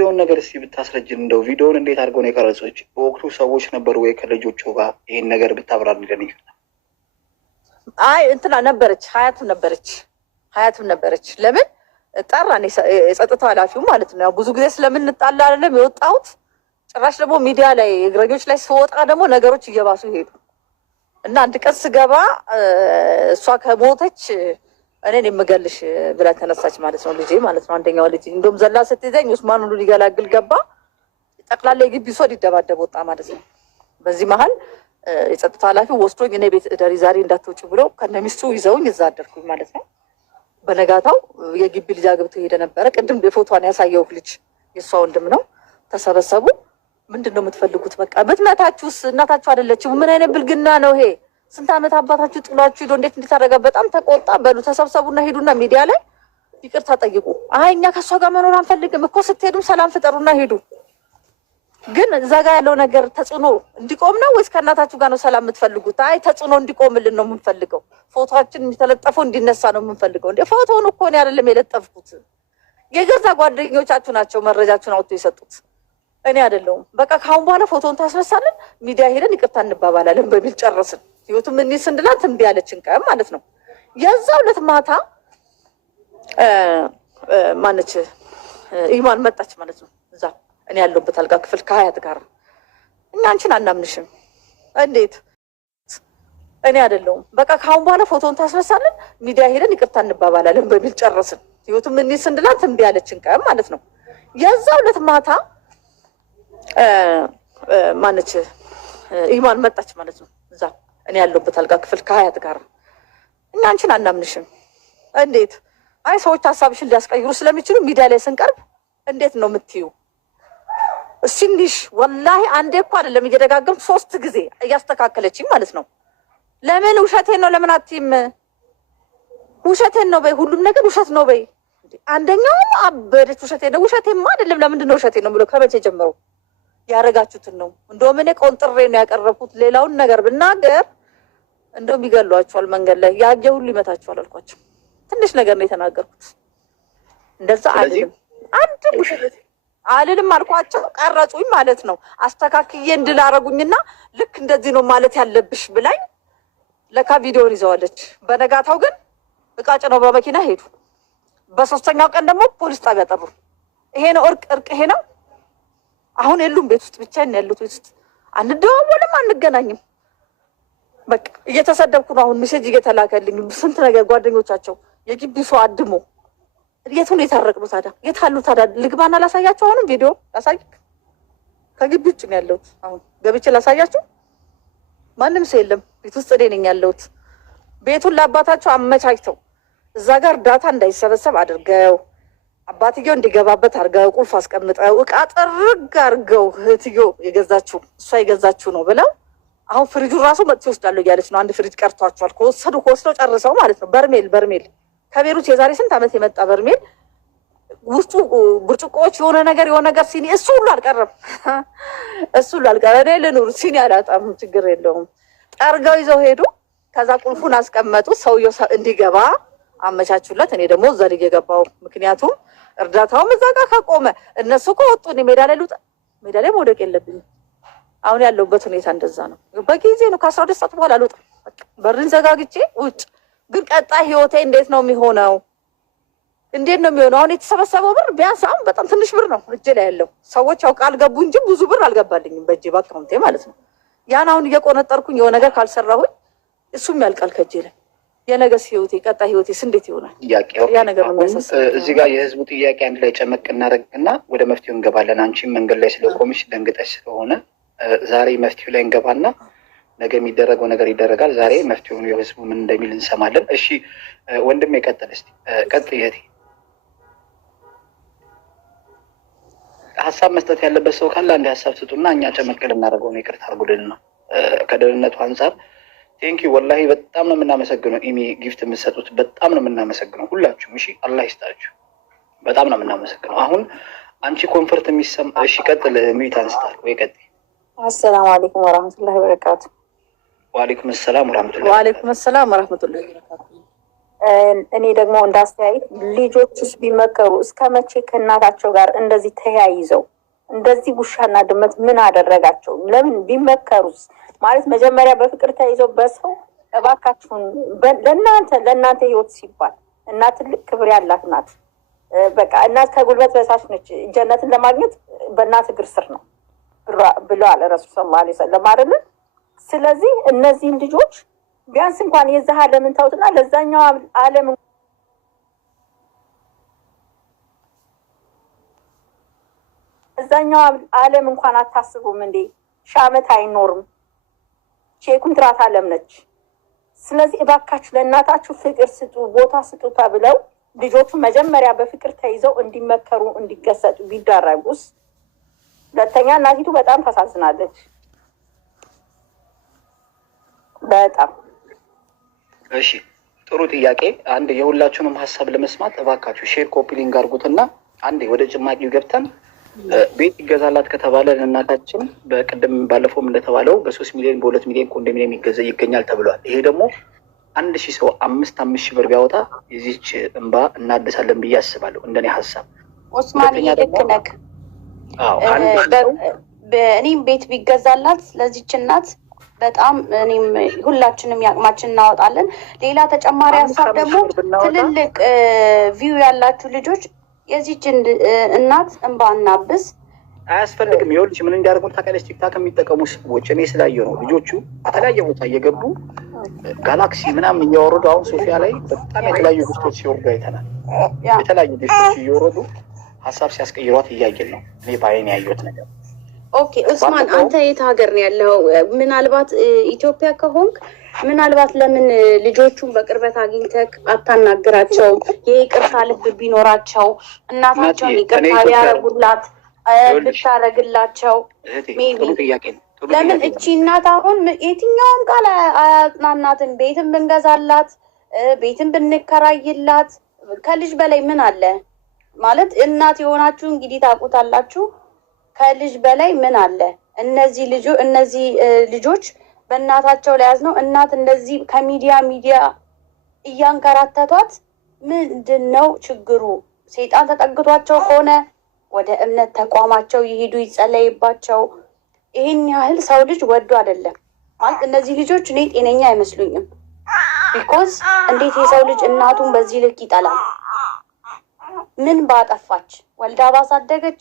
ቪዲዮውን ነገር እስቲ ብታስረጅን እንደው ቪዲዮውን እንዴት አድርገው ነው የቀረጹት? በወቅቱ ሰዎች ነበሩ ወይ ከልጆቹ ጋር? ይሄን ነገር ብታብራሪልን ይችላል። አይ እንትና ነበረች፣ ሀያትም ነበረች። ለምን ጠራን? የጸጥታ ኃላፊው ማለት ነው። ያው ብዙ ጊዜ ስለምንጣላ አይደለም የወጣሁት። ጭራሽ ደግሞ ሚዲያ ላይ እግረኞች ላይ ስወጣ ደግሞ ነገሮች እየባሱ ይሄዱ እና አንድ ቀን ስገባ እሷ ከሞተች እኔን የምገልሽ ብላ ተነሳች ማለት ነው። ልጄ ማለት ነው። አንደኛው ልጅ እንደውም ዘላ ስትይዘኝ ኡስማን ሁሉ ሊገላግል ገባ። ጠቅላላ የግቢ ሰው ሊደባደብ ወጣ ማለት ነው። በዚህ መሀል የጸጥታ ኃላፊው ወስዶኝ እኔ ቤት እደሪ ዛሬ እንዳትወጪ ብሎ ከነሚስቱ ይዘውኝ እዛ አደርኩኝ ማለት ነው። በነጋታው የግቢ ልጅ አግብቶ ሄደ ነበረ። ቅድም ፎቶዋን ያሳየው ልጅ የእሷ ወንድም ነው። ተሰበሰቡ። ምንድን ነው የምትፈልጉት? በቃ ብትመታችሁስ እናታችሁ አይደለችም? ምን አይነት ብልግና ነው ይሄ? ስንት ዓመት አባታችሁ ጥሏችሁ ሄዶ እንዴት እንዲታረጋ? በጣም ተቆጣ። በሉ ተሰብሰቡና ሄዱና ሚዲያ ላይ ይቅርታ ጠይቁ። አይ እኛ ከእሷ ጋር መኖር አንፈልግም እኮ ስትሄዱም ሰላም ፍጠሩና ሄዱ። ግን እዛ ጋር ያለው ነገር ተጽዕኖ እንዲቆም ነው ወይስ ከእናታችሁ ጋር ነው ሰላም የምትፈልጉት? አይ ተጽዕኖ እንዲቆምልን ነው የምንፈልገው። ፎቶችን የሚተለጠፈው እንዲነሳ ነው የምንፈልገው። እንደ ፎቶውን እኮ እኔ አይደለም የለጠፍኩት፣ የገዛ ጓደኞቻችሁ ናቸው መረጃችሁን አውጥቶ የሰጡት፣ እኔ አይደለሁም። በቃ ካሁን በኋላ ፎቶውን ታስነሳለን፣ ሚዲያ ሄደን ይቅርታ እንባባላለን በሚል ጨረስን። ህይወቱም ምን ስንድላት እምቢ ያለችን ቀን ማለት ነው። የዛው ዕለት ማታ ማነች ኢማን መጣች ማለት ነው። እዛ እኔ ያለሁበት አልጋ ክፍል ከሀያት ጋር እና አንቺን አናምንሽም። እንዴት? እኔ አይደለሁም። በቃ ካሁን በኋላ ፎቶውን ታስነሳለን፣ ሚዲያ ሄደን ይቅርታ እንባባላለን በሚል ጨረስን። ህይወቱም ምን ስንድላት እምቢ ያለችን ቀን ማለት ነው። የዛው ዕለት ማታ ማነች ኢማን መጣች ማለት ነው። እዛ እኔ ያለሁበት አልጋ ክፍል ከሀያት ጋር እና አንቺን አናምንሽም። እንዴት? አይ ሰዎች ሀሳብሽን ሊያስቀይሩ ስለሚችሉ ሚዲያ ላይ ስንቀርብ እንዴት ነው የምትዩ? እስንዲሽ ወላሂ አንዴ እኮ አይደለም እየደጋገምኩ 3 ጊዜ እያስተካከለችኝ ማለት ነው። ለምን ውሸቴን ነው ለምን አትይም? ውሸቴን ነው በይ፣ ሁሉም ነገር ውሸት ነው በይ። አንደኛው አበደች። ውሸቴን ነው። ውሸቴማ አይደለም። ለምንድን ነው ውሸቴን ነው ብሎ ከመቼ ጀምሮ ያረጋችሁትን ነው? እንደውም እኔ ቆንጥሬ ነው ያቀረብኩት። ሌላውን ነገር ብናገር እንደውም ይገሏቸዋል፣ መንገድ ላይ ያየ ሁሉ ይመታቸዋል አልኳቸው። ትንሽ ነገር ነው የተናገርኩት። እንደዛ አልልም፣ አንድ ውሸት አልልም አልኳቸው። ቀረጹኝ ማለት ነው። አስተካክዬ እንድላረጉኝና ልክ እንደዚህ ነው ማለት ያለብሽ ብላኝ ለካ ቪዲዮን ይዘዋለች። በነጋታው ግን እቃ ጭነው በመኪና ሄዱ። በሶስተኛው ቀን ደግሞ ፖሊስ ጣቢያ ጠሩ። ይሄ ነው እርቅ ይሄ ነው። አሁን የሉም ቤት ውስጥ ብቻ ነው ያሉት። ቤት ውስጥ አንደዋወልም፣ አንገናኝም። በቃ እየተሰደብኩ ነው። አሁን ሜሴጅ እየተላከልኝ ስንት ነገር ጓደኞቻቸው የግቢ ሰው አድሞ የት ነው የታረቅነው ታዲያ? የት አሉ ታዲያ? ልግባና ላሳያቸው። አሁንም ቪዲዮ ላሳይክ። ከግቢ ውጭ ነው ያለሁት። አሁን ገብቼ ላሳያቸው። ማንም ሰው የለም ቤት ውስጥ እኔ ነኝ ያለሁት። ቤቱን ለአባታቸው አመቻችተው እዛ ጋር ዳታ እንዳይሰበሰብ አድርገው አባትየው እንዲገባበት አድርገው ቁልፍ አስቀምጠው እቃ ጥርግ አድርገው እህትዮ የገዛችው እሷ የገዛችው ነው ብለው አሁን ፍሪጁን ራሱ መጥቶ ይወስዳለሁ እያለች ነው። አንድ ፍሪጅ ቀርቷቸዋል። ከወስደው ጨርሰው ማለት ነው። በርሜል ከቤሩት የዛሬ ስንት ዓመት የመጣ በርሜል ውስጡ ብርጭቆዎች የሆነ ነገር ሲኒ እሱ ሁሉ አልቀረም። እኔ ልኑር ሲኒ አላጣም፣ ችግር የለውም። ጠርገው ይዘው ሄዱ። ከዛ ቁልፉን አስቀመጡ። ሰውየው እንዲገባ አመቻቹለት። እኔ ደግሞ እዛ ልጅ የገባው ምክንያቱም እርዳታውም እዛ ጋር ከቆመ እነሱ ከወጡ እኔ ሜዳ ላይ መውደቅ የለብኝም። አሁን ያለውበት ሁኔታ እንደዛ ነው። በጊዜ ነው ከ12 ሰዓት በኋላ አልወጣም። በርን ዘጋግቼ ውጭ። ግን ቀጣይ ህይወቴ እንዴት ነው የሚሆነው? አሁን የተሰበሰበው ብር ቢያንስ አሁን በጣም ትንሽ ብር ነው እጄ ላይ ያለው። ሰዎች ያው ቃል ገቡ እንጂ ብዙ ብር አልገባልኝም በእጄ በአካውንቴ ማለት ነው። ያን አሁን እየቆነጠርኩኝ የሆነ ነገር ካልሰራሁኝ እሱም ያልቃል ከእጄ ላይ። የነገስ ህይወቴ ቀጣይ ህይወቴስ እንዴት ይሆናል? ያ ነገር ነው የሚያሳስበው። እዚህ ጋር የህዝቡ ጥያቄ አንድ ላይ ጨመቅ እናደርግና ወደ መፍትሄው እንገባለን። አንቺም መንገድ ላይ ስለቆምሽ ደንግጠሽ ስለሆነ ዛሬ መፍትሄው ላይ እንገባና ነገ የሚደረገው ነገር ይደረጋል። ዛሬ መፍትሄውን የህዝቡ ምን እንደሚል እንሰማለን። እሺ ወንድም የቀጥል እስኪ ቀጥል። እህቴ ሀሳብ መስጠት ያለበት ሰው ካለ አንድ ሀሳብ ስጡና እኛ ጨመቅ ልናደርገው ነው። ይቅርታ አድርጉልን ነው ከደህንነቱ አንጻር። ቴንኪ ወላሂ በጣም ነው የምናመሰግነው። ኢሚ ጊፍት የምትሰጡት በጣም ነው የምናመሰግነው ሁላችሁም። እሺ አላህ ይስጣችሁ። በጣም ነው የምናመሰግነው። አሁን አንቺ ኮንፈርት የሚሰማ እሺ ቀጥል። ሚዩት አንስታል ወይ ቀጥል። አሰላሙ አለይኩም ወራህመቱላሂ ወበረካቱ። ወአለይኩም ሰላም ወራህመቱላሂ ወአለይኩም ሰላም ወራህመቱላሂ ወበረካቱ። እኔ ደግሞ እንዳስተያየት ልጆችስ ቢመከሩ እስከ መቼ ከእናታቸው ጋር እንደዚህ ተያይዘው እንደዚህ ውሻና ድመት ምን አደረጋቸው? ለምን ቢመከሩስ? ማለት መጀመሪያ በፍቅር ተይዘው በሰው እባካችሁን ለእናንተ ህይወት ሲባል እናት ትልቅ ክብር ያላት ናት። በቃ እናት ከጉልበት በታች ነች። ጀነትን ለማግኘት በእናት እግር ስር ነው ብለዋል ረሱል ሰለላሁ ዐለይሂ ወሰለም አይደለ? ስለዚህ እነዚህን ልጆች ቢያንስ እንኳን የዚህ ዓለምን ተውትና ለዛኛው ዓለም እንኳን አታስቡም እንዴ? ሺህ ዓመት አይኖርም። የኮንትራት ዓለም ነች። ስለዚህ እባካችሁ ለእናታችሁ ፍቅር ስጡ፣ ቦታ ስጡ ተብለው ልጆቹ መጀመሪያ በፍቅር ተይዘው እንዲመከሩ እንዲገሰጡ ቢደረጉስ? ሁለተኛ እናቲቱ በጣም ታሳዝናለች። በጣም እሺ፣ ጥሩ ጥያቄ። አንድ የሁላችሁንም ሀሳብ ለመስማት እባካችሁ ሼር ኮፒ ሊንክ አድርጉትና አንዴ ወደ ጭማቂው ገብተን ቤት ይገዛላት ከተባለ እናታችን በቅድም ባለፈውም እንደተባለው በ3 ሚሊዮን በ2 ሚሊዮን ኮንዶሚኒየም ይገኛል ተብሏል። ይሄ ደግሞ 1000 ሰው 5,000 ብር ቢያወጣ የዚች እንባ እናድሳለን ብዬ አስባለሁ። እንደኔ ሀሳብ ኦስማን ልክ ነህ። እኔም ቤት ቢገዛላት ለዚች እናት በጣም እኔም ሁላችንም ያቅማችን እናወጣለን። ሌላ ተጨማሪ ሀሳብ ደግሞ ትልልቅ ቪው ያላችሁ ልጆች የዚች እናት እንባ እናብስ። አያስፈልግም። ይኸውልሽ ምን እንዲያደርጉ ታውቂያለሽ? ቲክታክ የሚጠቀሙ ሰዎች እኔ ስላየሁ ነው። ልጆቹ ከተለያየ ቦታ እየገቡ ጋላክሲ ምናምን እያወረዱ አሁን ሶፊያ ላይ በጣም የተለያዩ ግስቶች ሲወርዱ አይተናል። የተለያዩ ግስቶች እየወረዱ ሀሳብ ሲያስቀይሯት እያየን ነው። እኔ በዓይኔ ያየሁት ነገር። ኦኬ ኡስማን፣ አንተ የት ሀገር ነው ያለው? ምናልባት ኢትዮጵያ ከሆንክ ምናልባት ለምን ልጆቹን በቅርበት አግኝተህ አታናግራቸው? የይቅርታ ልብ ቢኖራቸው እናታቸውን ይቅርታ ቢያረጉላት ብታረግላቸው ሜቢ ለምን እቺ እናት አሁን የትኛውም ቃል አያጽናናትን። ቤትን ብንገዛላት ቤትን ብንከራይላት ከልጅ በላይ ምን አለ ማለት እናት የሆናችሁ እንግዲህ ታውቁታላችሁ። ከልጅ በላይ ምን አለ? እነዚህ ልጆች በእናታቸው ላይ ያዝነው እናት እንደዚህ ከሚዲያ እያንከራተቷት ምንድን ነው ችግሩ? ሰይጣን ተጠግቷቸው ከሆነ ወደ እምነት ተቋማቸው ይሄዱ፣ ይጸለይባቸው። ይህን ያህል ሰው ልጅ ወዶ አይደለም ማለት እነዚህ ልጆች እኔ ጤነኛ አይመስሉኝም። ቢኮዝ እንዴት የሰው ልጅ እናቱን በዚህ ልክ ይጠላል? ምን ባጠፋች? ወልዳ ባሳደገች?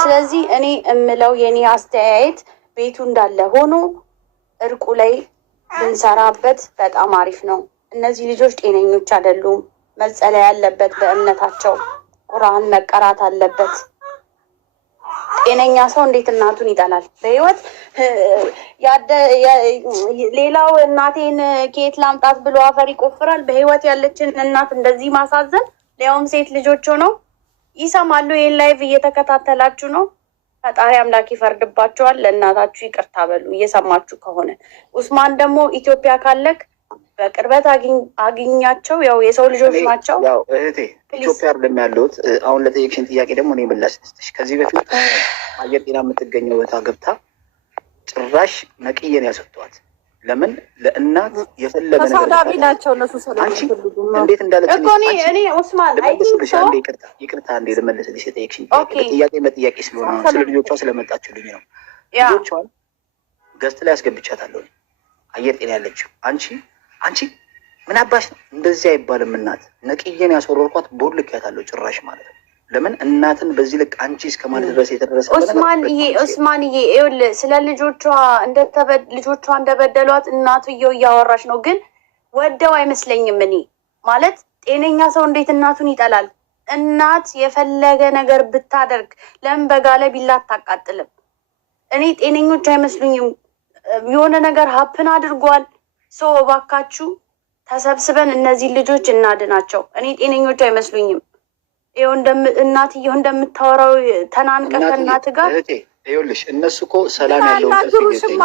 ስለዚህ እኔ እምለው የኔ አስተያየት ቤቱ እንዳለ ሆኖ እርቁ ላይ ብንሰራበት በጣም አሪፍ ነው። እነዚህ ልጆች ጤነኞች አይደሉም። መጸለይ ያለበት በእምነታቸው ቁርአን መቀራት አለበት። ጤነኛ ሰው እንዴት እናቱን ይጠላል? በህይወት ሌላው እናቴን ከየት ላምጣት ብሎ አፈር ይቆፍራል። በህይወት ያለችን እናት እንደዚህ ማሳዘን፣ ሊያውም ሴት ልጆች ሆነው ይሰማሉ። ይህን ላይቭ እየተከታተላችሁ ነው። ፈጣሪ አምላክ ይፈርድባቸዋል። ለእናታችሁ ይቅርታ በሉ እየሰማችሁ ከሆነ። ኡስማን ደግሞ ኢትዮጵያ ካለክ በቅርበት አግኛቸው። ያው የሰው ልጆች ናቸው። ያው እህቴ ኢትዮጵያ አይደለም ያለሁት። አሁን ለጠየቅሽን ጥያቄ ደግሞ እኔ ምላሽ ልስጥሽ። ከዚህ በፊት አየር ጤና የምትገኘው ቦታ ገብታ ጭራሽ ነቅዬን ያሰጥቷት። ለምን ለእናት የፈለገ ነገር ተሳዳቢ ናቸው እነሱ። አንቺ እንዴት እንዳለች እኮ እኔ ኡስማን ይቅርታ እንዴ ልመልስልሽ። የጠየቅሽኝ ጥያቄ በጥያቄ ስለሆነ ነው፣ ስለ ልጆቿ ስለመጣችሁልኝ ነው። ልጆቿን ገዝት ላይ አስገብቻታለሁ። አየር ጤና ያለችው አንቺ ምን አባሽ ነው? እንደዚህ አይባልም። እናት ነቅዬን ያስወረርኳት ቦልኬያታለሁ ጭራሽ ማለት ነው። ለምን እናትን በዚህ ልክ አንቺ እስከማለት ድረስ የተደረሰ ኡስማንዬ ይኸውልህ፣ ስለ ልጆቿ እንደበደሏት እናትየው እያወራች ነው። ግን ወደው አይመስለኝም። እኔ ማለት ጤነኛ ሰው እንዴት እናቱን ይጠላል? እናት የፈለገ ነገር ብታደርግ ለምን በጋለ ቢላ አታቃጥልም? እኔ ጤነኞች አይመስሉኝም። የሆነ ነገር ሀፕን አድርጓል። ሰው እባካችሁ ተሰብስበን እነዚህ ልጆች እናድናቸው። እኔ ጤነኞች አይመስሉኝም። ይኸው እናትየው እንደምታወራው ተናንቀህ ከእናት ጋር ይኸውልሽ፣ እነሱ እኮ ሰላም ያለው እንቅልፍ እየተኙ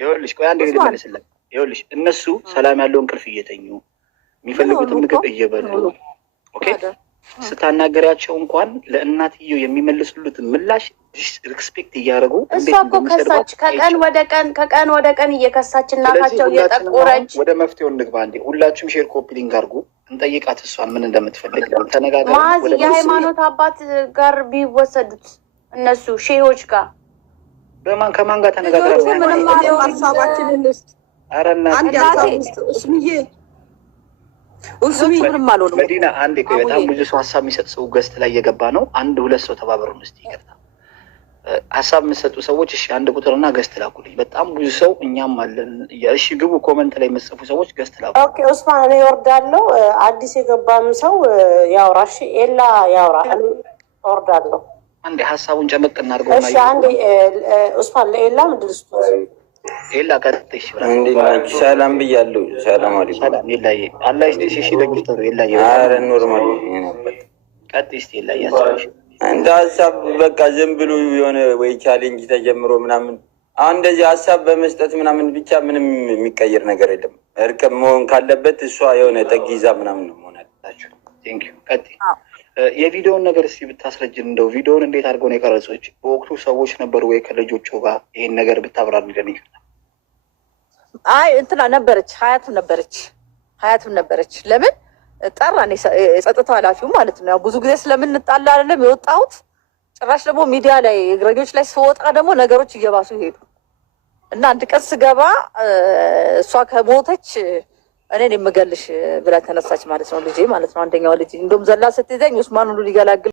ይኸውልሽ፣ ቆይ አንዴ ልመልስልህ። ይኸውልሽ እነሱ ሰላም ያለው እንቅልፍ እየተኙ የሚፈልጉትን ምግብ እየበሉ ኦኬ፣ ስታናገሪያቸው እንኳን ለእናትየው የሚመልሱሉትን ምላሽ ሪስፔክት እያደረጉ እሷ እኮ ከሳች ከቀን ወደ ቀን እየከሳች እናታቸው እየጠቆረች። ወደ መፍትሄው እንግባ እንዴ። ሁላችሁም ሼር ኮፒ ሊንክ አድርጉ፣ እንጠይቃት እሷን ምን እንደምትፈልግ ተነጋገሩ። ማዚ የሃይማኖት አባት ጋር ቢወሰዱት እነሱ ሼሆች ጋር ከማን ጋር ተነጋግረው ምንም አለው ሀሳባችንን ልስጥ። ኧረ እናቴ ምንም አልሆነም። መዲና አንዴ ቆይ፣ በጣም ብዙ ሰው ሀሳብ የሚሰጥ ሰው ገስት ላይ እየገባ ነው። አንድ ሁለት ሰው ተባበሩን እስኪ። ይቅርታ ሀሳብ የምትሰጡ ሰዎች እሺ፣ አንድ ቁጥርና ገስት ላኩልኝ። በጣም ብዙ ሰው እኛም አለን። እሺ ግቡ፣ ኮመንት ላይ የምትጽፉ ሰዎች ገስት ላኩ። ኦኬ ኡስማን፣ እኔ እወርዳለሁ። አዲስ የገባም ሰው ያውራ። እሺ ኤላ ያውራ፣ እወርዳለሁ። አንዴ ሀሳቡን ጨመቅ እናድርገው። እሺ አንዴ ኡስማን ለኤላ ምንድን ኤላ ቀጥሽ ሰላም ብያለሁ። ሰላም አለይኩም። ሰላም ኤላዬ፣ አላህ ይስጥሽ። ለግፍተሩ ኤላዬ፣ ኧረ ኖርማል ነበር። ቀጥሽ ኤላዬ። ያሳሽ እንደ ሀሳብ በቃ ዝም ብሎ የሆነ ወይ ቻሌንጅ ተጀምሮ ምናምን አሁን እንደዚህ ሀሳብ በመስጠት ምናምን ብቻ ምንም የሚቀየር ነገር የለም። እርቅም መሆን ካለበት እሷ የሆነ ጠግ ይዛ ምናምን ነው መሆን አለባቸው። ቴንክ ዩ። ቀጥይ። የቪዲዮውን ነገር እስኪ ብታስረጅን። እንደው ቪዲዮውን እንዴት አድርገው ነው የቀረጾች? በወቅቱ ሰዎች ነበሩ ወይ ከልጆቹ ጋር? ይሄን ነገር ብታብራሩልን ይችላል። አይ እንትና ነበረች፣ ሀያትም ነበረች። ለምን ጠራን? የጸጥታ ኃላፊው ማለት ነው። ያው ብዙ ጊዜ ስለምንጣላ አይደለም የወጣሁት። ጭራሽ ደግሞ ሚዲያ ላይ እግረኞች ላይ ስወጣ ደግሞ ነገሮች እየባሱ ሄዱ እና አንድ ቀን ስገባ እሷ ከሞተች እኔን የምገልሽ ብላ ተነሳች ማለት ነው። ልጄ ማለት ነው፣ አንደኛው ልጅ እንደውም ዘላ ስትይዘኝ ኡስማን ሁሉ ሊገላግል